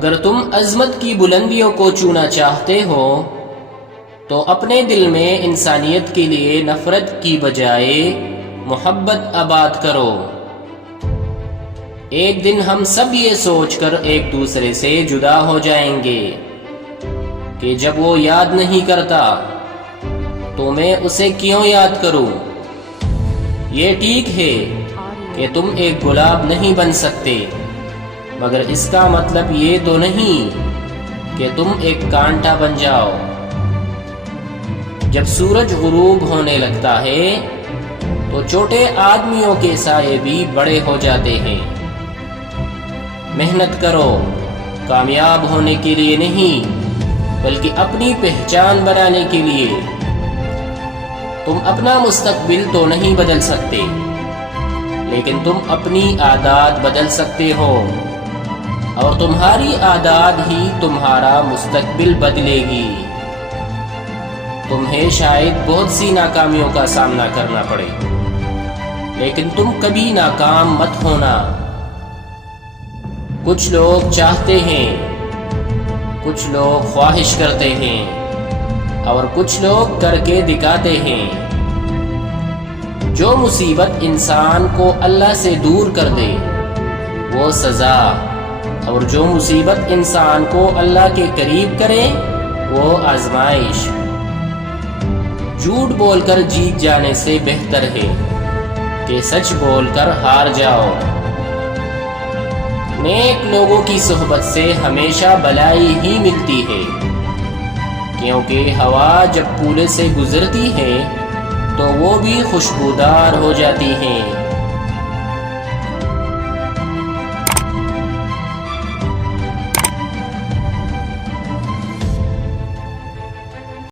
اگر تم عظمت کی بلندیوں کو چھونا چاہتے ہو تو اپنے دل میں انسانیت کے لیے نفرت کی بجائے محبت آباد کرو۔ ایک دن ہم سب یہ سوچ کر ایک دوسرے سے جدا ہو جائیں گے کہ جب وہ یاد نہیں کرتا تو میں اسے کیوں یاد کروں۔ یہ ٹھیک ہے کہ تم ایک گلاب نہیں بن سکتے، مگر اس کا مطلب یہ تو نہیں کہ تم ایک کانٹا بن جاؤ۔ جب سورج غروب ہونے لگتا ہے تو چھوٹے آدمیوں کے سائے بھی بڑے ہو جاتے ہیں۔ محنت کرو، کامیاب ہونے کے لیے نہیں بلکہ اپنی پہچان بنانے کے لیے۔ تم اپنا مستقبل تو نہیں بدل سکتے، لیکن تم اپنی عادات بدل سکتے ہو، اور تمہاری عادات ہی تمہارا مستقبل بدلے گی۔ تمہیں شاید بہت سی ناکامیوں کا سامنا کرنا پڑے، لیکن تم کبھی ناکام مت ہونا۔ کچھ لوگ چاہتے ہیں، کچھ لوگ خواہش کرتے ہیں، اور کچھ لوگ کر کے دکھاتے ہیں۔ جو مصیبت انسان کو اللہ سے دور کر دے وہ سزا، اور جو مصیبت انسان کو اللہ کے قریب کرے وہ آزمائش۔ جھوٹ بول کر جیت جانے سے بہتر ہے کہ سچ بول کر ہار جاؤ۔ نیک لوگوں کی صحبت سے ہمیشہ بھلائی ہی ملتی ہے، کیونکہ ہوا جب پھولے سے گزرتی ہے تو وہ بھی خوشبودار ہو جاتی ہے۔